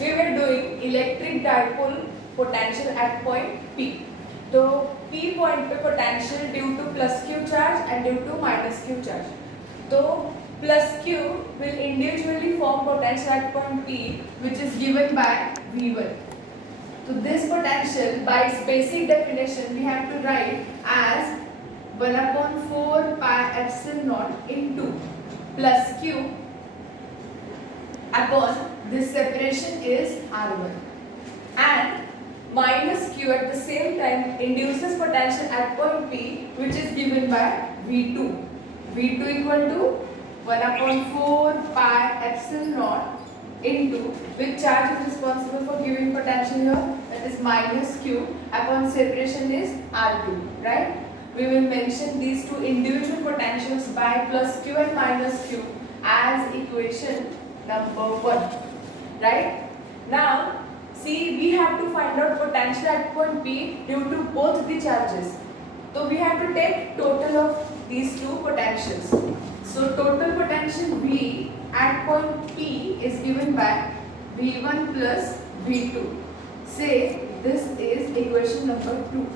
we were doing electric dipole potential at point P. तो P point पे potential due to plus Q charge and due to minus Q charge. तो plus Q will individually form potential at point P, which is given by V1. So this potential, by its basic definition, we have to write as 1/4 pi epsilon naught into plus Q upon this separation is R1, and minus Q at the same time induces potential at point P, which is given by V2. V2 equal to 1/4 pi epsilon naught into which charge is responsible for giving potential here, that is minus Q upon separation is R2, right? We will mention these two individual potentials by plus Q and minus Q as equation number 1, right? Now see, we have to find out potential at point P due to both the charges. So we have to take total of these two potentials. So total potential V at point P is given by V1 plus V2. Say this is equation number 2.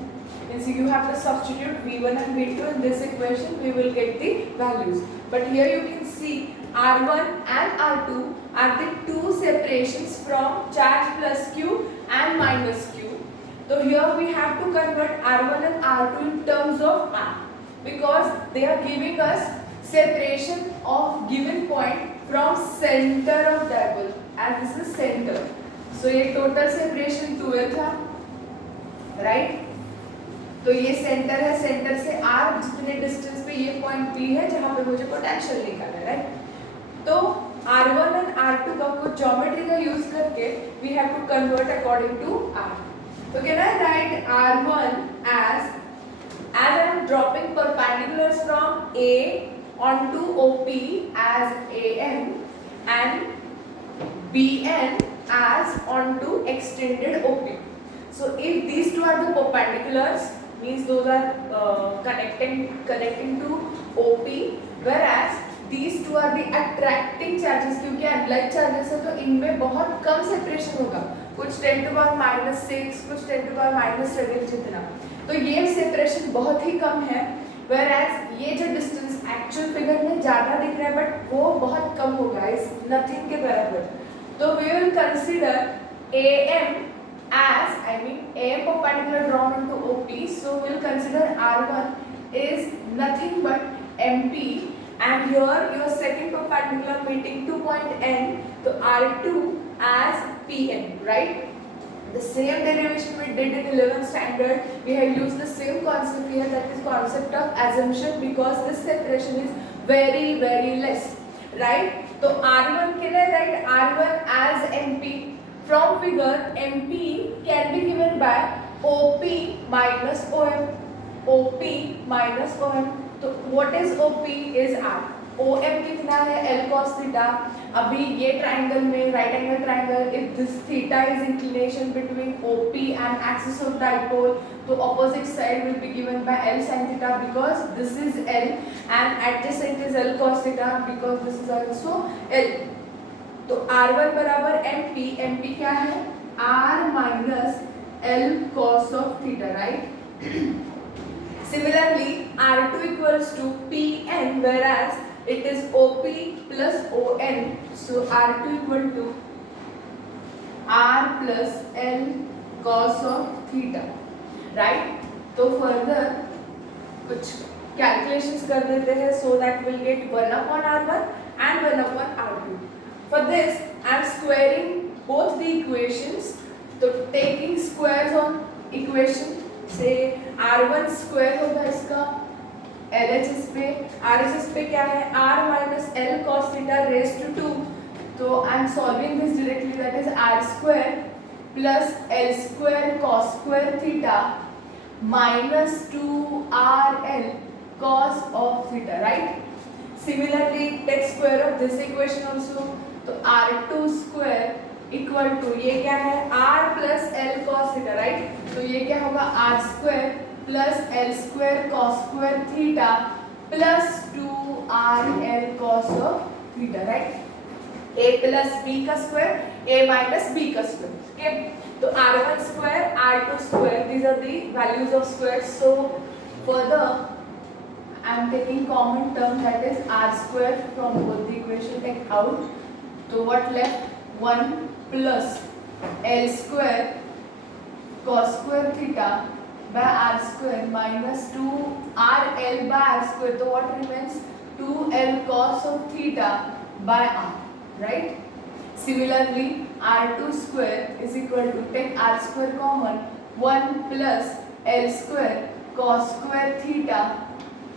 Means you have to substitute V1 and V2 in this equation, we will get the values. But here you can see R1 and R2 are the two separations from charge plus Q and minus Q. So here we have to convert R1 and R2 in terms of R, because they are giving us separation of given point from center of dipole, as this is center. So ये total separation 12 था, right? तो ये centre है, centre से R जितने distance पे ये point P है जहाँ पे मुझे पोटेंशियल निकालना है, राइट? तो R1 and R2 का कुछ ज्योमेट्री का यूज करके we have to convert according to R. So can I write R1 as I am dropping perpendiculars from A onto OP as AM and BN as onto extended OP. So if these two are the perpendiculars, means those are connecting to OP, whereas these two are the attracting charges, क्योंकि unlike charges है तो इनमें बहुत कम separation होगा, कुछ 10 to power -6, कुछ 10 to power -7 जितना, तो ये separation बहुत ही कम है, whereas ये जो distance actual figure में ज़्यादा दिख रहा है but वो बहुत कम होगा, is nothing के बराबर. तो we will consider AM as, I mean AM perpendicular drawn into OP, so we will consider R1 is nothing but MP, and here your second perpendicular meeting to point N, so R2 as PN, right? The same derivation we did in 11th standard, we have used the same concept here, that is concept of assumption, because this separation is very less, right? So R1 can I write R1 as MP? From figure, MP can be given by OP minus OM. OP minus OM. So what is OP is R. OM कितना है L cos theta. अभी ये triangle में right angle triangle, if this theta is inclination between OP and axis of dipole, तो opposite side will be given by L sin theta, because this is L and adjacent is L cos theta, because this is also L. तो R1 बराबर MP, MP क्या है? R minus L cos of theta, right? Similarly, R2 equals to PN, whereas it is OP plus ON. So R2 equal to R plus L cos of theta, right? तो further कुछ calculations कर देते हैं, so that we'll get 1/R1 and 1/R2. For this, I am squaring both the equations. So taking squares on equation, say R1 square होगा इसका LHS पे, RHS पे क्या है? R minus L cos theta raised to 2. So I am solving this directly, that is R square plus L square cos square theta minus 2RL cos of theta, right? Similarly, take square of this equation also. तो R2 square equal to ये क्या है? R plus L cos theta, right? तो ये क्या होगा? R square plus L square cos square theta plus 2RL cos of theta, right? A plus B का square a minus b का square. Okay, तो r1 square, r2 square, these are the values of squares. So further I am taking common term, that is r square from both the equation, take out. So what left? 1 plus l square cos square theta by r square minus 2 rl by r square. So what remains? 2l cos of theta by r, right? Similarly, r2 square is equal to, take r square common, 1 plus l square cos square theta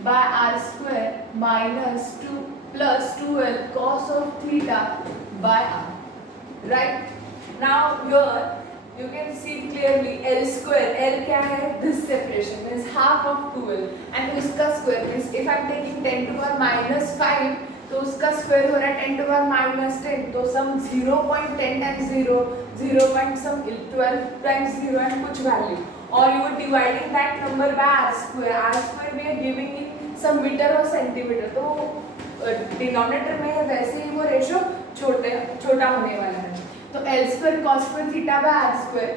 by r square minus 2 plus 2l cos of theta by r, right? Now here you can see clearly l square, l क्या है? This separation means half of 2l and उसका square means if I am taking 10 to the power minus 5 तो उसका square हो रहा है 10 to the power minus 10, तो सम 0.10 times 0, 0.12 times 0 and कुछ value, or you are dividing that number by r square we are giving in some meter or centimeter, तो denominator में वैसे ही वो रेशियो छोटा होने वाला है. तो l square cos square theta by r square.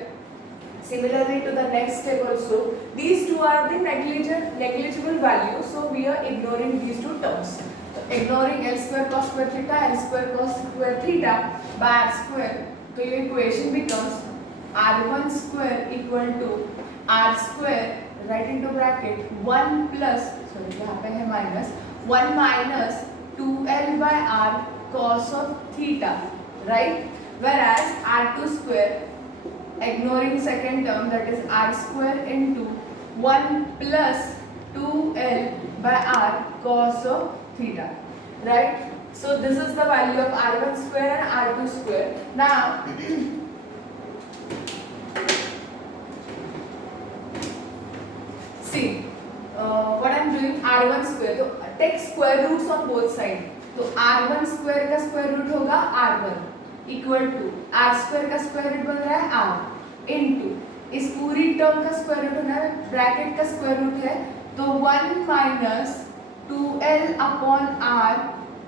Similarly to the next step also, these two are the negligible values, so we are ignoring these two terms. So ignoring l square cos square theta, l square cos square theta by r square, तो ये equation becomes r1 square equal to r square, right into bracket 1 plus, sorry यहाँ पे है minus 1 minus 2l by r cos of theta, right? Whereas r2 square, ignoring second term, that is r square into 1 plus 2l by r cos of theta, right? So this is the value of r1 square and r2 square. Now see what I am doing, r1 square, तो take square roots on both side. तो r1 square का square root होगा r1 equal to r square का square root बन रहा है r into इस पूरी टर्म का स्क्वायर रूट होना है, ब्रैकेट का स्क्वायर रूट है, तो 1 minus 2l upon r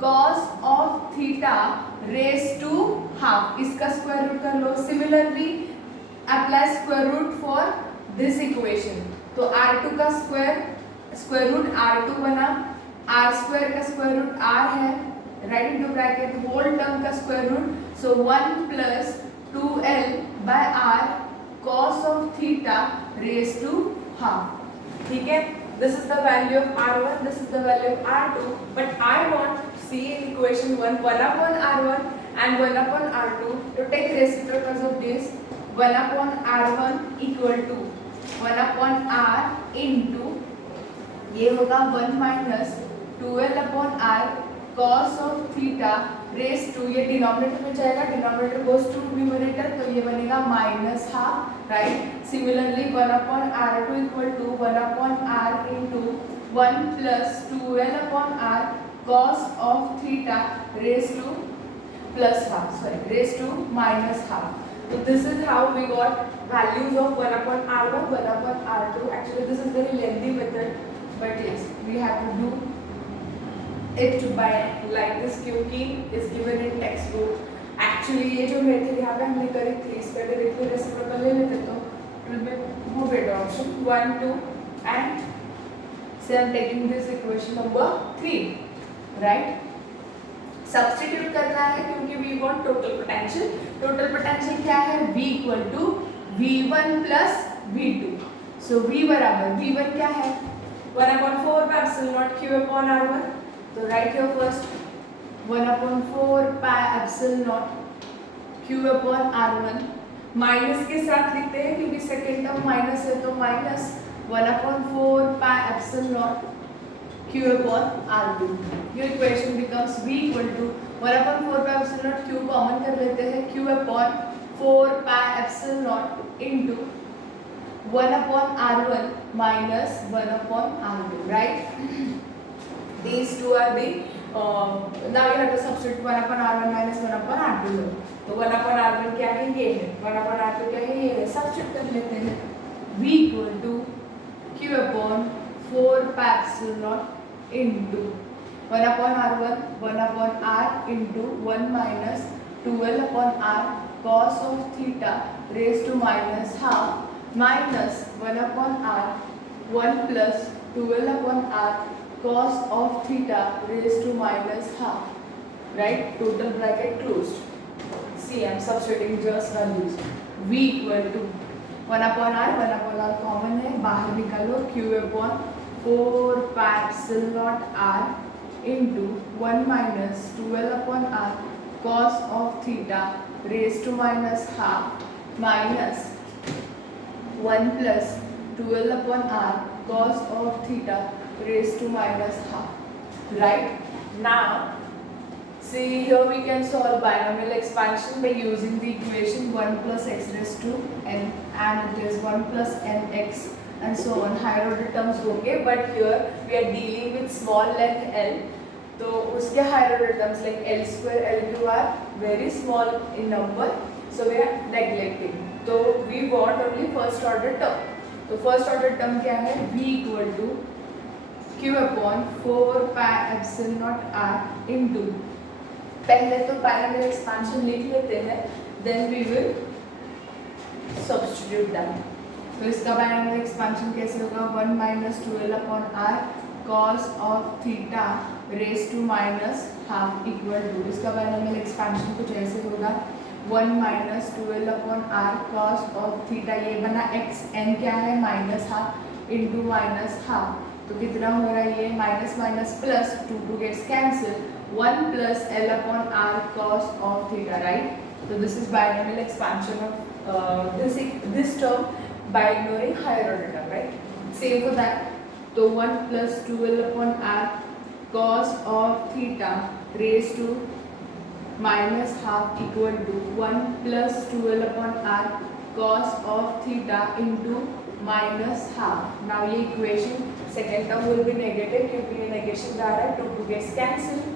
cos of theta raise to half, इसका स्क्वायर रूट कर लो. Similarly apply square root for this equation, तो r2 का स्क्वायर रूट r2 बना, r स्क्वायर का स्क्वायर रूट r है, right into bracket whole term का square root, so 1 plus 2l by r cos of theta raised to half. ठीक है, this is the value of r1, this is the value of r2, but I want see in equation 1 upon r1 and 1 upon r2, to take reciprocals of this, 1 upon r1 equal to 1 upon r into ये होगा 1 minus 2l upon r cos of theta raise to, ये denominator में जाएगा, denominator goes to numerator, तो ये बनेगा minus half, right? Similarly 1 upon r2 equal to 1 upon r into 1 plus 2l upon r cos of theta raise to plus half, sorry raise to minus half. So this is how we got values of 1 upon r1, 1 upon r2. Actually this is very lengthy method, but yes, we have to do it by like this क्योंकि is given in textbook. Actually ये जो method यहाँ पे हमने करी थी, इसका directly reciprocal ले लेते तो it will be more better option 1 2 and so I am taking this equation number 3, right? Substitute करना है क्योंकि we want total potential. Total potential क्या है? V equal to V1 plus V2. So V बराबर V1 क्या है? 1 upon 4 by epsilon naught Q upon R1. तो right here first 1 upon 4 pi epsilon naught Q upon R1, minus के साथ लिखते हैं क्योंकि सेकेंड टर्म माइनस है, तो minus 1 upon 4 pi epsilon naught Q upon R2. Your equation becomes V equal to 1 upon 4 pi epsilon naught Q common कर लेते हैं, Q upon 4 pi epsilon naught into 1 upon R1 minus 1 upon R2, right? These two are the now you have to substitute 1 upon r1 minus 1 upon r2. तो 1 upon r1 क्या है? ये है. 1 upon r2 क्या है? ये है. सब्स्टिट्यूट कर लेते हैं. v equal to q upon 4 pi epsilon naught into 1 upon r1, 1 upon r into 1 minus 2l upon r cos of theta raised to minus half minus 1 upon r 1 plus 12 upon r cos of theta raised to minus half. Right? Total bracket closed. See, I am substituting just values. V equal to 1 upon r common है, बाहर निकालो, q upon 4 pi epsilon naught r into 1 minus 12 upon r cos of theta raised to minus half minus 1 plus 12 upon r cos of theta raised to minus half. Right? Now, see here we can solve binomial expansion by using the equation 1 plus x raised to n, and it is 1 plus nx and so on. Higher order terms होंगे, but here we are dealing with small length L, तो उसके higher order terms like L square, L cube are very small in number, so we are neglecting. तो we want only first order term. तो first order term क्या है? V equal to q upon 4 pi epsilon naught r into, पहले तो binomial expansion लिख लेते हैं, then we will substitute them. तो इसका binomial expansion कैसे होगा? 1 minus 12 upon r cos of theta raised to minus half equal to, इसका binomial expansion कुछ ऐसे होगा 1 minus 12 upon r cos of theta, ये बना x, n क्या है? minus half into minus half, तो कितना हो रहा है ये? minus minus plus 2 gets cancelled, 1 plus L upon r cos of theta. Right? So this is binomial expansion of this term by ignoring higher order term. Right? Same for that. So 1 plus 12 upon r cos of theta raised to minus half equal to 1 plus 12 upon r cos of theta into minus half. Now ये equation second term will be negative क्योंकि ये negation जा रहा है, 2 gets cancelled,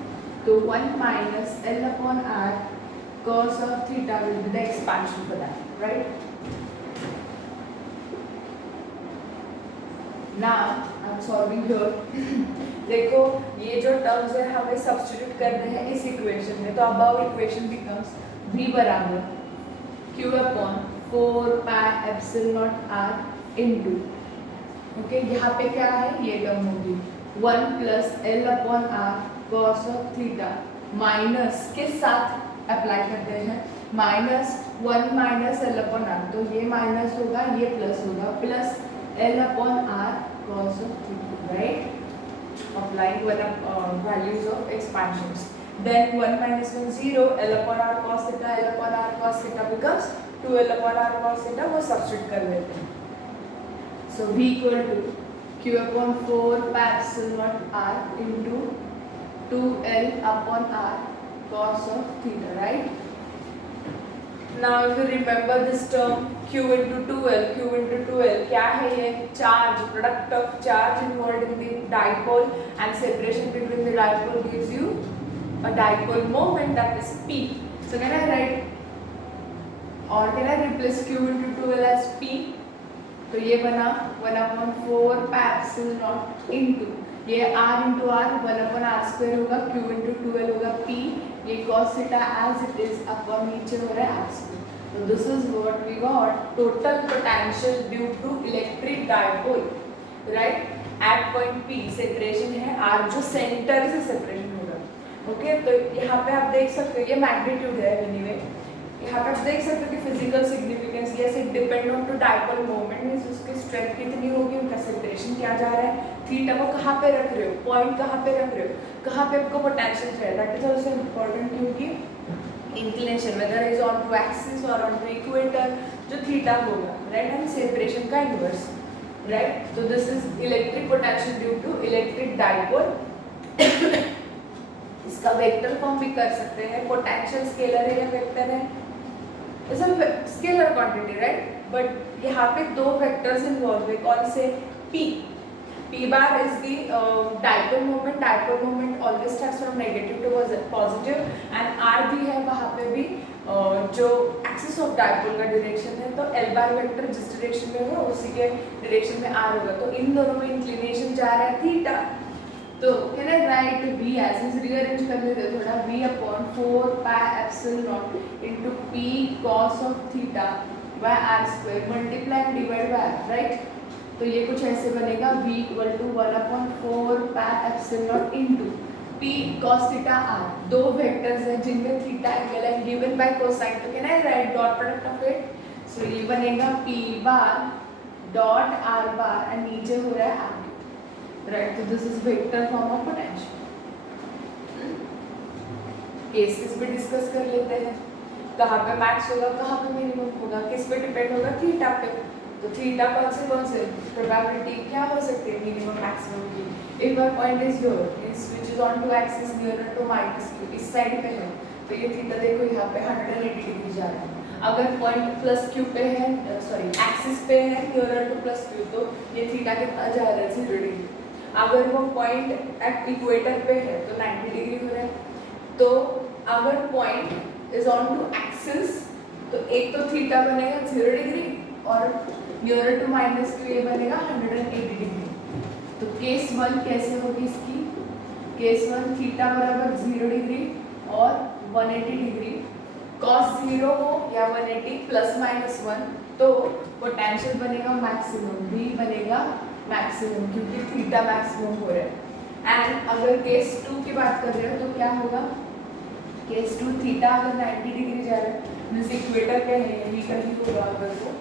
तो 1 minus L upon r cos of theta will be the expansion for that. Right? Now I am solving here. देखो ये जो टर्म्स है हमें सब्स्टिट्यूट करने हैं इस इक्वेशन में, तो अबाउ इक्वेशन बिकम्स v बराबर q upon 4 pi epsilon naught r into, okay, यहाँ पे क्या है? ये टर्म होगी 1 plus L upon r cos of theta minus के साथ अप्लाई करते हैं, minus 1 minus L upon r, तो ये माइनस होगा, ये प्लस होगा, plus L upon r cos of theta. Right? Applying values of expansions. Then 1 minus 1 0, L upon r cos theta, L upon r cos theta becomes 2L upon r cos theta, वो substitute कर लेते हैं. So V equal to q upon 4 pi epsilon naught r into 2L upon r cos of theta. Right? Now if you remember this term q into 2L क्या है ये? Charge, product of charge involved in the dipole, and separation between the dipole gives you a dipole moment, that is P. So can I write, or can I replace q into 2L as P? तो ये बना 1 upon 4 pi epsilon naught into, ये r into r 1 upon r square होगा, q into 2L होगा P, ये cos theta as it is upon नीचे हो रहा है r square. So this is what we got, total potential due to electric dipole. Right? At point P separation है r, जो center से separation होगा. Okay? तो यहाँ पे आप देख सकते हो ये magnitude है anyway. यहाँ पे आप देख सकते हो कि physical significance, yes it depend on to dipole moment, means उसकी strength कितनी होगी, उनका separation क्या जा रहा है, थीटा को कहाँ पे रख रहे हो, point कहाँ पे रख रहे हो, कहाँ पे आपको potential चाहिए. That is also important क्योंकि inclination whether is on to axis or on to equator, जो थीटा होगा. Right? And separation का inverse. Right? So this is electric potential due to electric dipole. इसका वेक्टर फॉर्म भी कर सकते हैं, potential scalar है या वेक्टर है, it's a scalar quantity. Right? But यहाँ पे दो वेक्टर्स इन्वॉल्व है, कौन से? P. P bar is the dipole moment. Dipole moment always starts from negative to positive, and R भी है वहाँ पे भी जो एक्सिस ऑफ डाइपोल का डायरेक्शन है, तो L बार वेक्टर जिस डायरेक्शन में होगा उसी के डायरेक्शन में R होगा. तो इन दोनों में इंक्लिनेशन जा रहा है थीटा, तो can I write v as is rearrange कर लेते थोड़ा v upon 4 pi epsilon not into p cos of theta by r square multiply and divide by r, right. तो ये कुछ ऐसे बनेगा v equal to 1 upon 4 pi epsilon not into p cos theta r, दो vectors हैं जिनमें theta angle है given by cosine, तो can I write dot product of it. सो ये बनेगा p bar dot r bar and नीचे हो रहा है r, राइट। तो this is vector form of potential. Cases भी डिस्कस कर लेते हैं, कहाँ पे मैक्स होगा, कहाँ पे मिनिमम होगा, किस पे डिपेंड होगा, थीटा पे। तो थीटा कौन से प्रोबेबिलिटी क्या हो सकती है मिनिमम मैक्सिमम की। If a point is here means which is on to axis nearer to minus q, इस साइड पे है, तो ये थीटा देखो यहाँ पे 180 डिग्री जा रहा है। अगर पॉइंट प्लस q पे है, सॉरी एक्सिस पे है नियरर टू प्लस q, तो ये थीटा कितना जा रहा है 0 डिग्री। अगर वो पॉइंट एट इक्वेटर पे है तो 90 डिग्री हो रहा है। तो अगर point is on to axis तो एक तो थीटा बनेगा 0 डिग्री और नियरर टू माइनस q ये बनेगा 180 डिग्री। तो केस 1 कैसे होगी इसकी, केस 1 थीटा बराबर 0 डिग्री और 180 डिग्री, cos 0 हो या 180 प्लस माइनस 1, तो पोटेंशियल बनेगा मैक्सिमम, v बनेगा मैक्सिमम क्योंकि थीटा मैक्सिमम हो रहा है। एंड अगर केस 2 की बात कर रहे हो तो क्या होगा, केस 2 थीटा अगर 90 डिग्री जा रहा है मींस इक्वेटर पे है, यही कहीं होगा अगर वो,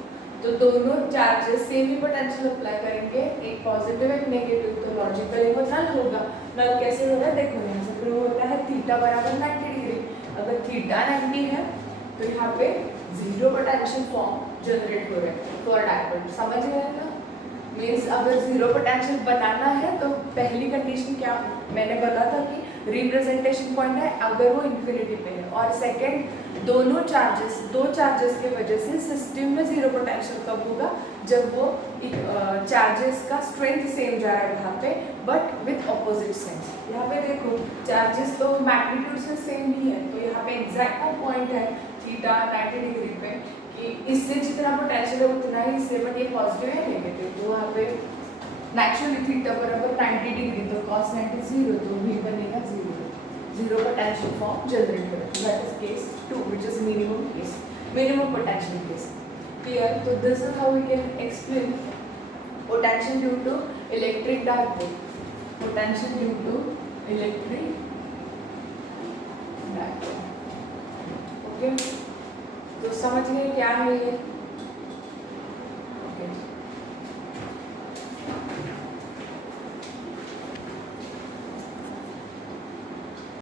तो दोनों चार्जेस सेम ही पोटेंशियल अप्लाई करेंगे, एक पॉजिटिव एक नेगेटिव, तो लॉजिकली वो नल होगा। नल कैसे हो रहा है देखो, यहाँ से प्रूव होता है थीटा बराबर 90 डिग्री। अगर थीटा 90 है तो यहाँ पे जीरो पोटेंशियल फॉर्म जनरेट हो रहा है फॉर डायपोल, समझ गए ना। मीन्स अगर जीरो पोटेंशियल बनाना है तो पहली कंडीशन क्या मैंने बोला था कि रिप्रेजेंटेशन पॉइंट है अगर वो इन्फिनिटी पे है, और सेकंड दो चार्जेस के वजह से सिस्टम में जीरो पोटेंशियल कब होगा, जब वो चार्जेस का स्ट्रेंथ सेम जा रहा है वहाँ पे बट विथ ऑपोजिट साइंस। यहाँ पे देखो चार्जेस तो मैग्नीट्यूड से सेम ही है, तो यहाँ पे एग्जैक्ट वो पॉइंट है थीटा 90 डिग्री पे कि इससे जितना पोटेंशियल है उतना ही इससे, बट ये पॉजिटिव है नेगेटिव, तो वहाँ पे नेचुरली थीटा बराबर 90 डिग्री, तो cos 90 0, तो v बनेगा 0, जीरो पोटेंशियल फॉर्म जनरेट हो रहा है। That is case 2 which is minimum case, minimum potential case. Clear. तो this is how we can explain potential due to electric dipole, potential due to electric dipole. Okay, तो समझ गए क्या है ये।